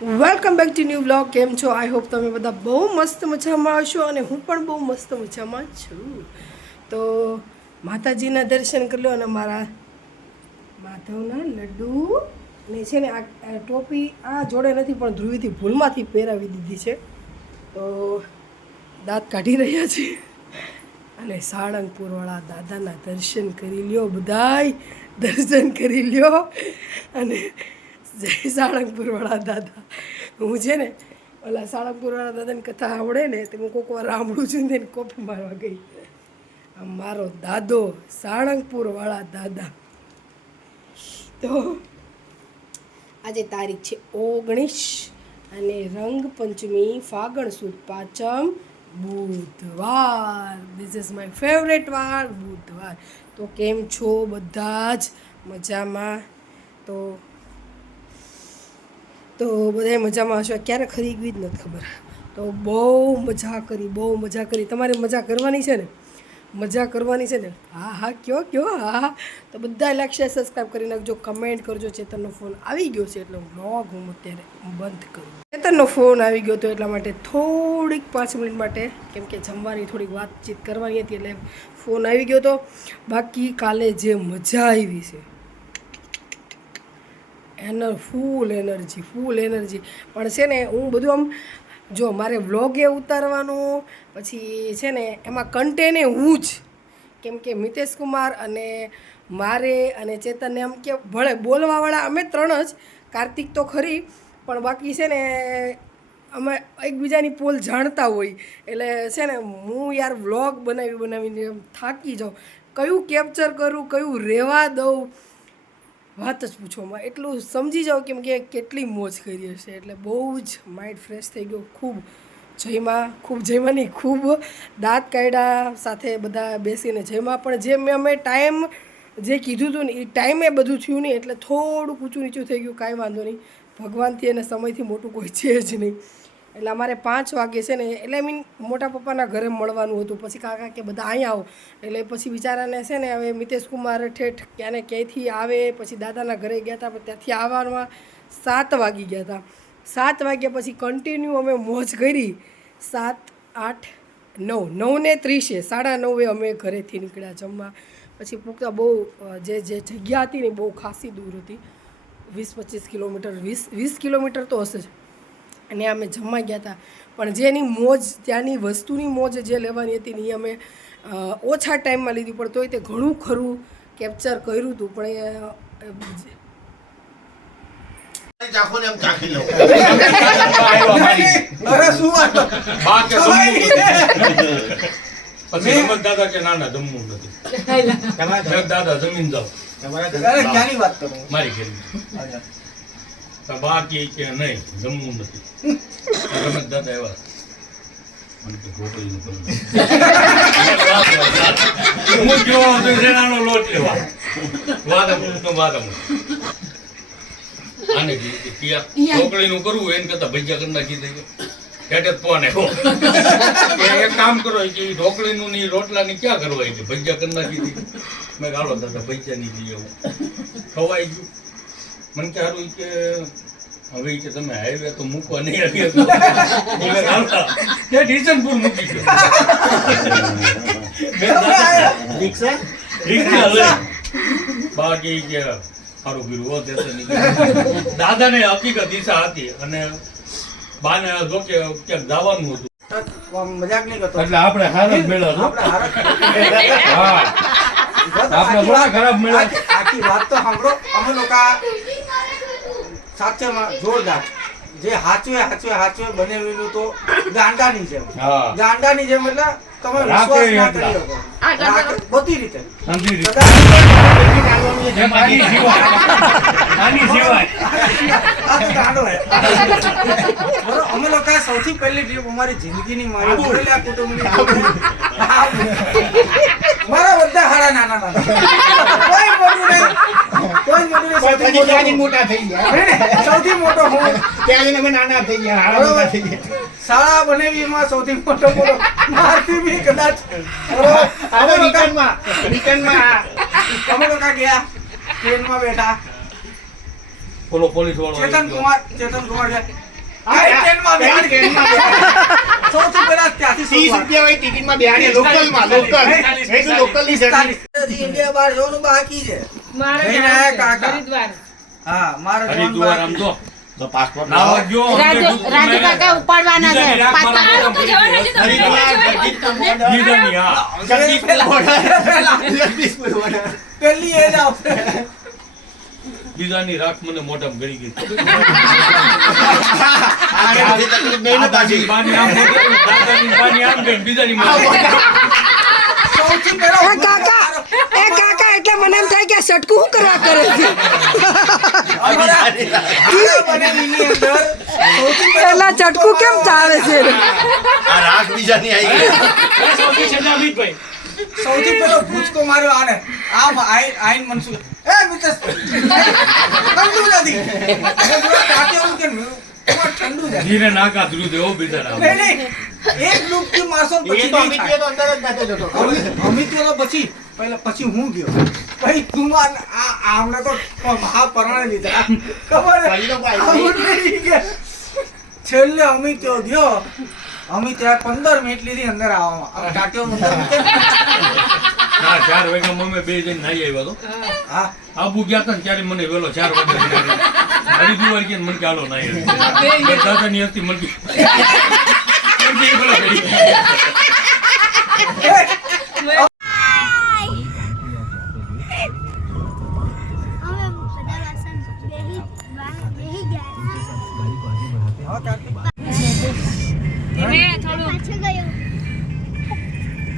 Welcome back to new vlog. કેમ છો? I hope તમે બધા બહુ મસ્ત મજામાં હશો અને હું પણ બહુ મસ્ત મજામાં છું. તો માતાજીના દર્શન કરી લો અને મારા માધવના લડ્ડુ ને છે ને આ ટોપી આ જોડે નથી પણ ધ્રુવીથી ભૂલમાંથી પહેરાવી દીધી છે. તો દાંત કાઢી રહ્યા છે અને સાળંગપુરવાળા દાદાના દર્શન કરી લ્યો. બધાય દર્શન કરી લ્યો અને જય સાળંગપુરવાળા દાદા. હું છે ને ઓલા સાળંગપુરવાળા દાદાની કથા આવડે ને તો હું કોઈક વાર સાંભળું છું ને કોપી મારવા ગઈ. મારો દાદો સાળંગપુરવાળા દાદા. તો આજે તારીખ છે 19 અને રંગ પંચમી ફાગણ સુદ પાંચમ બુધવાર. ધીસ ઇઝ માય ફેવરેટ વાર બુધવાર. તો કેમ છો બધા જ મજામાં? તો બધાય મજામાં હશો. ક્યારે ખરી ગઈ જ નથી ખબર. તો બહુ મજા કરી. તમારે મજા કરવાની છે ને? મજા કરવાની છે ને? હા હા કયો હા. તો બધા લાઈક શેર સબસ્ક્રાઈબ કરી નાખજો, કમેન્ટ કરજો. ચેતનનો ફોન આવી ગયો છે એટલે વ્લોગ હું અત્યારે બંધ કરું. ચેતનનો ફોન આવી ગયો હતો એટલા માટે થોડીક 5 મિનિટ માટે, કેમ કે જમવાની થોડીક વાતચીત કરવાની હતી એટલે ફોન આવી ગયો હતો. બાકી કાલે જે મજા આવી છે, ફૂલ એનર્જી. પણ છે ને હું બધું આમ જો મારે વ્લોગે ઉતારવાનું પછી છે ને એમાં કન્ટેને હું જ, કેમ કે મિતેશ કુમાર અને મારે અને ચેતનને આમ કે ભલે બોલવાવાળા અમે 3 જ, કાર્તિક તો ખરી, પણ બાકી છે ને અમે એકબીજાની પોલ જાણતા હોય એટલે છે ને હું યાર વ્લોગ બનાવીને થાકી જાઉં. કયું કેપ્ચર કરું, કયું રહેવા દઉં, વાત જ પૂછવામાં. એટલું સમજી જાઓ કેમ કે કેટલી મોજ કરી હશે. એટલે બહુ જ માઇન્ડ ફ્રેશ થઈ ગયો. ખૂબ દાંત કાઢ્યા, સાથે બધા બેસીને જમ્યા. પણ જે અમે ટાઈમ જે કીધું હતું ને એ ટાઈમે બધું થયું નહીં એટલે થોડુંક ઊંચું નીચું થઈ ગયું. કાંઈ વાંધો નહીં, ભગવાનથી અને સમયથી મોટું કોઈ છે જ નહીં. એટલે અમારે 5 વાગે છે ને, એટલે મોટા પપ્પાના ઘરે મળવાનું હતું. પછી કાકા કે બધા અહીંયા આવો, એટલે પછી બિચારાને છે ને હવે મિતેશ કુમાર ઠેઠ ક્યાંયથી આવે, પછી દાદાના ઘરે ગયા હતા, પણ ત્યાંથી આવવામાં 7 વાગી ગયા હતા. 7 વાગ્યા પછી કન્ટિન્યુ અમે મોજ કરી. 7, 8, 9, 9:30, 9:30 અમે ઘરેથી નીકળ્યા જમવા. પછી પૂગતા બહુ જે જગ્યા હતી ને બહુ ખાસી દૂર હતી, 20-25 કિલોમીટર, 20 કિલોમીટર તો હશે જ. અને અમે જમવા ગયા હતા. પણ જેની મોજ, ત્યાંની વસ્તુની મોજ જે લેવાની હતી ને એ અમે ઓછા ટાઈમમાં લીધી, પણ તોય તે ઘણું ખરું કેપ્ચર કર્યું હતું. પણ દાદા કે નાના જમવું નથી. દાદા જમીન જાઓ મારી ઘેર. બાકી કે નહીં જમવું નથી. રમત દાદા એવા લોટ લેવા આને ઢોકળી નું કરવું એને કરતા ભજીયા કરી નાખી દઈએ. એટલે ફોન આવ્યો એક કામ કરો કે ઢોકળી નું ની રોટલા ની ક્યાં કરવા છે, ભજીયા કરી નાખી દીધી. મેં ગાળો દાદા ભજીયા ની દઈએ ખવાઈ ગયું. મને કે સારું કે હવે કે તમે હાઈવે તો મૂકવા નહીં આવ્યા, ડીસનપુર મૂકી ગયો બાકી કે સારું કર્યું. દાદા ને હકીકત ઈચ્છા હતી અને બાને જો કે ક્યાંક જવાનું હતું. મજાક નહીં કરતો એટલે આપણે હાર જ મેળવ્યો. આપણે થોડા ખરાબ મેળવ્યો. આખી વાત તો સાંભળો. અમે લોકો સાચેમાં જોરદાર જે હાચવે બનેલું તો ગાંડાની જેમ. એટલે તમે વિશ્વાસ ના કરી શકો બધી રીતે. અમે લોકો સૌથી પહેલી ટ્રીપ અમારી જિંદગીની મારી કુટુંબની મારા બધા હાડા નાના સૌથી મોટો હું નાના થઈ ગયા. શાળા બનાવી એમાં સૌથી મોટો મારથી બી કદાચ અમે લોકો ગયા ટ્રેનમાં બેઠા. બોલો પોલીસ વાળો ચેતન કુમાર આ ટ્રેનમાં સૌથી પહેલા ત્યાંથી 30 રૂપિયા વાળી ટિકિટમાં બેહાડીએ લોકલમાં લોકલ લોકલની સર્વિસ ઇન્ડિયા બહાર જવાનું બાકી છે જઈને આયા કાકા હા મારો હરિદ્વાર આમ જો તો પાસપોર્ટ નાવા ગયો રાજુ કાકા ઉપાડવાના છે બીજાની હા પેલી એ જ આવશે બીજાની રાખ મને મોઢામાં ગળી ગઈ પાછી પાણી આમ દાદાની પાણી આમ ગઈ બીજાની મોઢામાં. સૌથી પહેલા એ કાકા એટલે મને એમ થાય કે આ સટકું શું કરવા કરે છે બનેલીની અંદર સૌથી પેલા ચટકું કેમ ચાલે છે આ રાખ બીજાની આવી ગઈ સૌથી પહેલો ભૂચકો માર્યો આને આમ આઈન મનસુખ એ મિતેશ ઠંડુ નથી કાકે એવું કે ઠંડુ છે ધીરે નાકા ધ્રુવ દેવો બિચારા નહીં એક લૂપ થી મારશો ને એ પછી તો નહીં અમિત થાય. તો અંદર જ નાખે જતો અમિત તો પછી હું ગયો પછી તું આમને તો મહા પરણે લીધા ખબર પછી તો ભાઈ. આવું નહીં કે છેલ્લે અમિત ગયો અમિત 15 મિનિટ લીધી અંદર આવવામાં કાટ્યો 15 મિનિટ ના 4 વાગ્યા મમ્મી બે જણ નાઈ આવ્યા તો હા આબુ ગયા હતા ને ત્યારે મને વેલો 4 વાગ્યા હરિદ્વાર ગયા ને મને કાલો નાઈ આવ્યો દાદાની હતી મને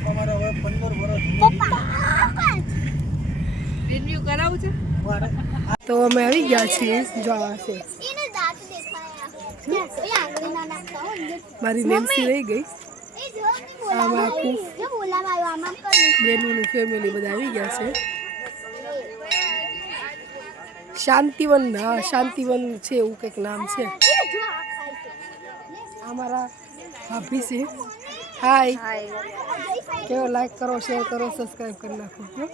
અમારે હવે 15 વર્ષ તો અમે આવી ગયા છીએ જો આ છે મારી નેન્સી રહી ગઈ આમાં આખું બેનનું ફેમિલી બધા આવી ગયા છે શાંતિવન હા શાંતિવન છે એવું કંઈક નામ છે અમારા ભાભી છે હાય કેવો લાઈક કરો શેર કરો સબસ્ક્રાઈબ કરી નાખો હો?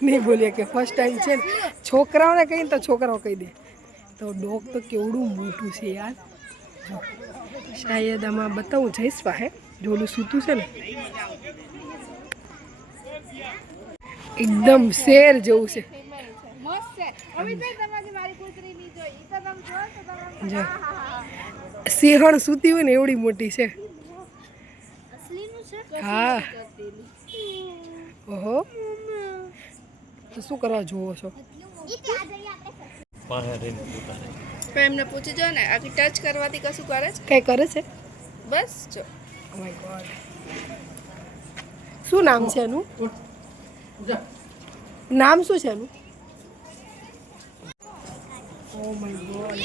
નહીં બોલીએ કે ફર્સ્ટ ટાઈમ છે ને છોકરાઓને કહીને તો છોકરાઓ કહી દે તો ડોગ તો કેવડું મોટું છે યાર જો શાયદ આમાં બતાવું જઈશ પાસે જોડું સૂતું છે ને એકદમ શેર જેવું છે જો સિંહણ સૂતી હોય ને એવડી મોટી છે હા ઓહો તો શું કરવા જોવો છો એમને પૂછી જો ને આખી ટચ કરવાથી કશું કરે છે કઈ કરે છે બસ જો Oh my God. શું નામ છે એનું નામ શું છે એનું Oh my God.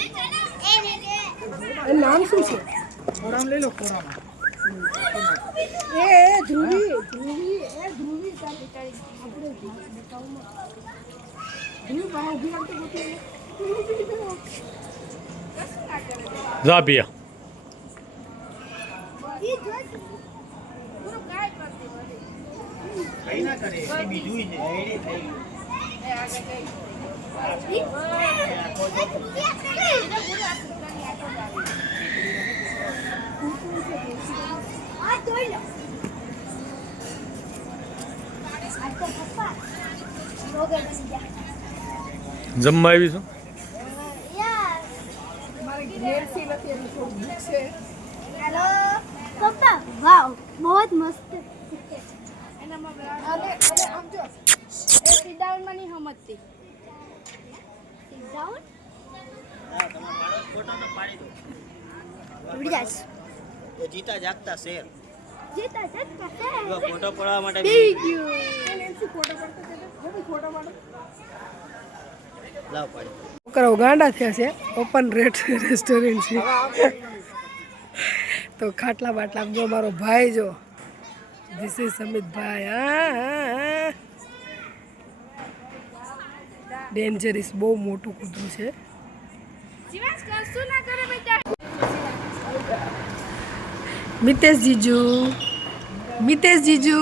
એનું નામ શું છે ખોરામ લઈ લો ખોરામ એ ધ્રુવી આપણે ધ્રુવી બહાર ઊભી રાખતો ગોતી જા પિયા કઈ ના કરે એ બીજું છે એડી થઈ જમવા આવી છું મારી ઘેરથી નથી એનું થોડું દુઃખ છે हेलो पापा वाओ बहुत मस्त અને આમ જો એ સીટ ડાઉન માં નહીં સમજતી sit down ઉડી જાશ જીતા જાગતા શેર જીતા જતા જો ફોટો પડવા માટે એનસી ફોટો પડતો છે હું ફોટો પાડો લાવ પાડી છોકરાઓ ગાંડા થયા છે ઓપન રેસ્ટોરન્ટ છે તો ખાટલા બાટલા જો મારો ભાઈ જો ધીસ ઇઝ સમિતભાઈ હા ડેન્જરસ બહુ મોટું કૂતરું છે જીવાસ કશું ના કરે બેટા મિતેશ જીજુ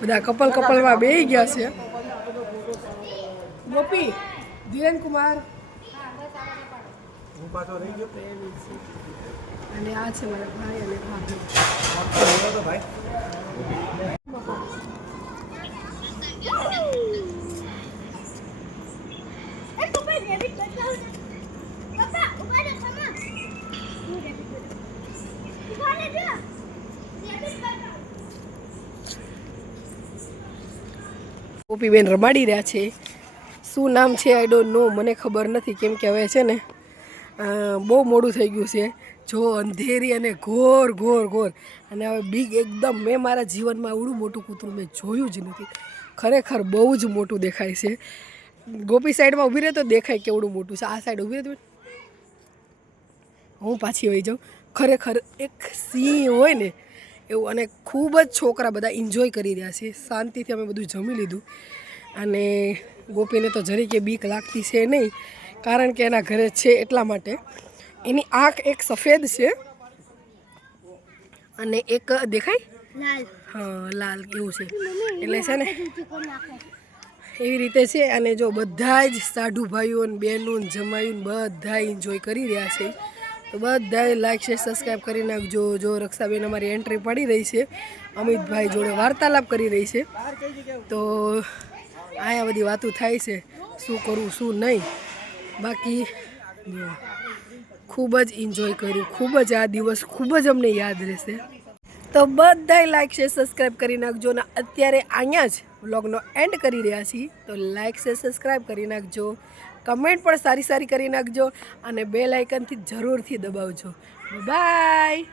બધા કપલમાં બેસી ગયા છે ગોપી ધીરેન કુમાર હું પાછો રહી ગયો એવી છે. અને આ છે મારા ભાઈ અને ભાભી. તો ભાઈ એ પપ્પા રેબિટ બતાવ ને. પપ્પા ઉભા રહો ખમા. હું રેબિટ બતાવ. ઉભા રહો. રેબિટ બતાવ. ગોપીબેન રમાડી રહ્યા છે. શું નામ છે આઈ ડોન્ટ નો, મને ખબર નથી, કેમ કે હવે છે ને બહુ મોડું થઈ ગયું છે. જો અંધેરી અને ઘોર ઘોર ઘોર અને હવે બિગ એકદમ, મેં મારા જીવનમાં આવડું મોટું કૂતરું મેં જોયું જ નથી. ખરેખર બહુ જ મોટું દેખાય છે. ગોપી સાઈડમાં ઊભી રહે તો દેખાય કેવડું મોટું છે. આ સાઈડ ઊભી રહે, હું પાછી વહી જાઉં. ખરેખર એક સિંહ હોય ને એવું. અને ખૂબ જ છોકરા બધા એન્જોય કરી રહ્યા છે. શાંતિથી અમે બધું જમી લીધું. અને ગોપીને તો જરીકે બીક લાગતી છે નહીં, કારણ કે એના ઘરે છે એટલા માટે. એની આંખ એક સફેદ છે અને એક દેખાય લાલ હા લાલ એવું છે. એટલે છે ને જૂઠી કોણ નાખે. એવી રીતે છે. અને જો બધા જ સાઢુ ભાઈઓ ને બહેનો ને જમાયું ને બધા એન્જોય કરી રહ્યા છે. તો બધાએ લાઈક શેર સબસ્ક્રાઈબ કરી નાખજો. જો રક્ષાબેન અમારી એન્ટ્રી પડી રહી છે, અમિતભાઈ જોડે વાર્તાલાપ કરી રહી છે. તો અહીંયા બધી વાતો થાય છે, શું કરવું શું નહીં. બાકી જો ખૂબ જ એન્જોય કર્યું, ખૂબ જ આ દિવસ ખૂબ જ અમને યાદ રહેશે. તો બધાએ લાઈક શેર સબસ્ક્રાઈબ કરી નાખજો. ને અત્યારે અહીંયા જ વ્લોગનો એન્ડ કરી રહ્યા છીએ. તો લાઈક શેર સબસ્ક્રાઈબ કરી નાખજો, કમેન્ટ પણ સારી સારી કરી નાખજો અને બેલ આઇકનથી જરૂરથી દબાવજો. બાય.